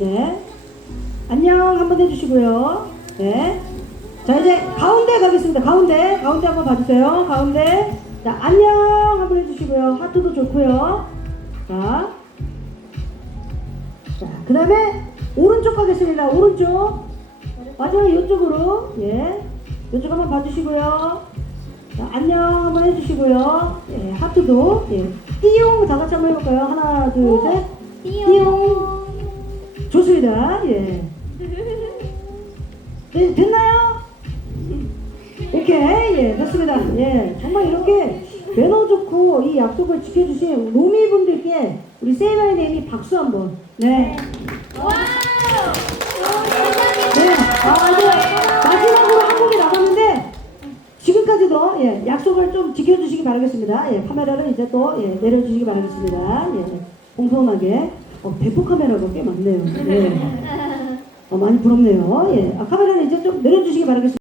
예. 안녕 한번 해주시고요. 네. 자, 이제 가운데 가겠습니다. 가운데. 가운데 한번 봐주세요. 가운데. 자, 안녕 한번 해주시고요. 하트도 좋고요. 자. 자, 그 다음에 오른쪽 가겠습니다. 오른쪽. 마지막 이쪽으로. 예. 이쪽 한번 봐주시고요. 자, 안녕 한번 해주시고요. 예, 하트도. 예. 띠용 다 같이 한번 해볼까요? 하나, 둘, 셋. 띠용. 좋습니다. 예. 네, 됐나요? 이렇게, 예, 됐습니다. 예, 정말 이렇게 매너 좋고 이 약속을 지켜주신 로미 분들께 우리 세이마이 네임이 박수 한 번. 네. 와우! 네. 아, 이제 마지막으로 한 곡이 남았는데 지금까지도 예, 약속을 좀 지켜주시기 바라겠습니다. 예, 카메라를 이제 또 예, 내려주시기 바라겠습니다. 예, 공손하게. 어, 대포 카메라가 꽤 많네요. 예. 어, 많이 부럽네요. 예. 아, 카메라를 이제 좀 내려주시기 바라겠습니다.